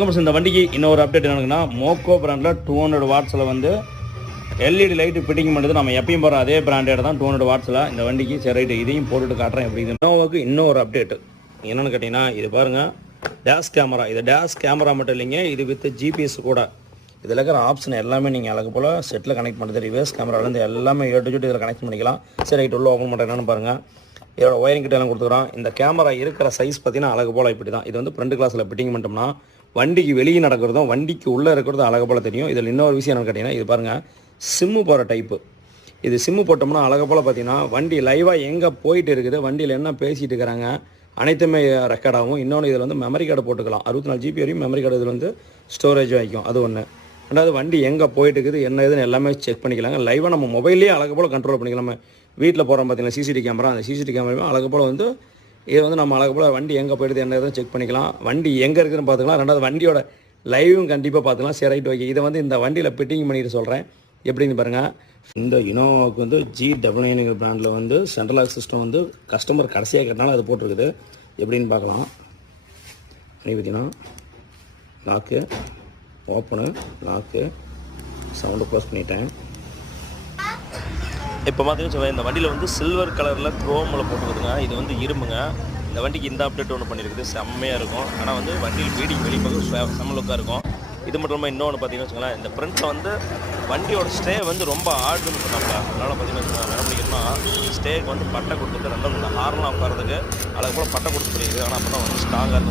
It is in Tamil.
இந்த வண்டிக்கு இன்னொரு அப்டேட் என்னன்னா மோக்கோ பிராண்டில் 200 வாட்ஸில் வந்து எல்இடி லைட்டு ஃபிட்டிங் பண்ணுறது. நம்ம எப்பயும் போகிற அதே பிராண்டட் தான் 200 வாட்ஸில் இந்த வண்டிக்கு. சரி ரைட்டு, இதையும் போட்டுட்டு காட்டுறேன் எப்படி. இது இனோவாவுக்கு இன்னொரு அப்டேட்டு என்னென்னு கேட்டிங்கன்னா, இது பாருங்கள், டேஷ் கேமரா. இது டேஷ் கேமரா மட்டும் இல்லைங்க, இது வித் ஜிபிஎஸ் கூட. இதில் இருக்கிற ஆப்ஷன் எல்லாமே நீங்கள் அழகு போல் செட்டில் கனெக்ட் பண்ணுறது. ரிவர்ஸ் கேமராலேருந்து எல்லாமே ஏட்டு இதில் கனெக்ட் பண்ணிக்கலாம். சரி ரைட்டு, உள்ள ஓப்பன் பண்ணுறேன் என்னென்னு பாருங்கள். இதோட ஒயரிங் கிட்ட எல்லாம் கொடுத்துக்கிறோம். இந்த கேமரா இருக்கிற சைஸ் பார்த்தீங்கன்னா அழகு போல் இப்படி தான். இது வந்து ஃப்ரண்ட் கிளாஸில் ஃபிட்டிங் பண்ணிட்டோம்னா வண்டிக்கு வெளியே நடக்கிறதும் வண்டிக்கு உள்ளே இருக்கிறதும் அழகு போல் தெரியும். இதில் இன்னொரு விஷயம் என்னென்னு கேட்டிங்கன்னா, இது பாருங்கள், சிம்மு போகிற டைப்பு. இது சிம்மு போட்டோம்னா அழகு போல் பார்த்தீங்கன்னா வண்டி லைவாக எங்கே போயிட்டு இருக்குது, வண்டியில் என்ன பேசிகிட்டு இருக்கிறாங்க அனைத்துமே ரெக்கார்ட் ஆகும். இன்னொன்று இதில் வந்து மெமரி கார்டு போட்டுக்கலாம். 64 GB வரையும் மெமரி கார்டு இதில் வந்து ஸ்டோரேஜ் வைக்கும். அது ஒன்று. ரெண்டாவது, வண்டி எங்கே போயிட்டு இருக்குது என்ன ஏதுன்னு எல்லாமே செக் பண்ணிக்கலாங்க. லைவாக நம்ம மொபைல்லேயே அழகு போல் கண்ட்ரோல் பண்ணிக்கலாம். நம்ம வீட்டில் போகிறோம் பார்த்தீங்கன்னா சிசிடிவி கேமரா, அந்த சிசிடிவி கேமராவே அழகு போல் வந்து இது வந்து நம்ம அழகு போல் வண்டி எங்கே போயிடுது என்ன எதுவும் செக் பண்ணிக்கலாம். வண்டி எங்கே இருக்குதுன்னு பார்த்துக்கலாம். ரெண்டாவது, வண்டியோட லைவும் கண்டிப்பாக பார்த்துக்கலாம். சரி ரைட், ஓகே. இதை வந்து இந்த வண்டியில் ஃபிட்டிங் பண்ணிட்டு சொல்கிறேன் எப்படின்னு பாருங்கள். இந்த இனோவாவுக்கு வந்து G99 பிராண்டில் வந்து சென்ட்ரல் லாக் சிஸ்டம் வந்து கஸ்டமர் கடைசியாக கேட்டனால அது போட்டிருக்குது. எப்படின்னு பார்க்கலாம். பார்த்தீங்கன்னா lock, open, lock, sound close பண்ணிட்டேன். இப்போ பார்த்தீங்கன்னா இந்த வண்டியில் வந்து சில்வர் கலரில் குரோமில் போட்டுருக்குதுங்க. இது வந்து இரும்புங்க. இந்த வண்டிக்கு இந்த அப்டேட் ஒன்று பண்ணியிருக்குது, செம்மையாக இருக்கும். ஆனால் வந்து வண்டியில் பீடிங் வெளிப்பக்கம் செம்ம லுக்காக இருக்கும். இது மட்டும் இல்லாமல் இன்னொன்று பார்த்தீங்கன்னா வச்சுக்கோங்களேன், இந்த ஃப்ரண்ட்டில் வந்து வண்டியோட ஸ்டே வந்து ரொம்ப ஆடுன்னு சொன்னாங்க. அதனால் பார்த்தீங்கன்னா என்ன பண்ணிக்கணும்னா ஸ்டேக்கு வந்து பட்டை கொடுத்துட்டு ரெண்டாவது இந்த ஹார்ன் ஆஃப் ஆகிறதுக்கு அதுக்கு போல் பட்டை கொடுத்து பண்ணியிருக்குது. ஆனால் அப்போ தான் வந்து ஸ்ட்ராங்காக இருக்கும்.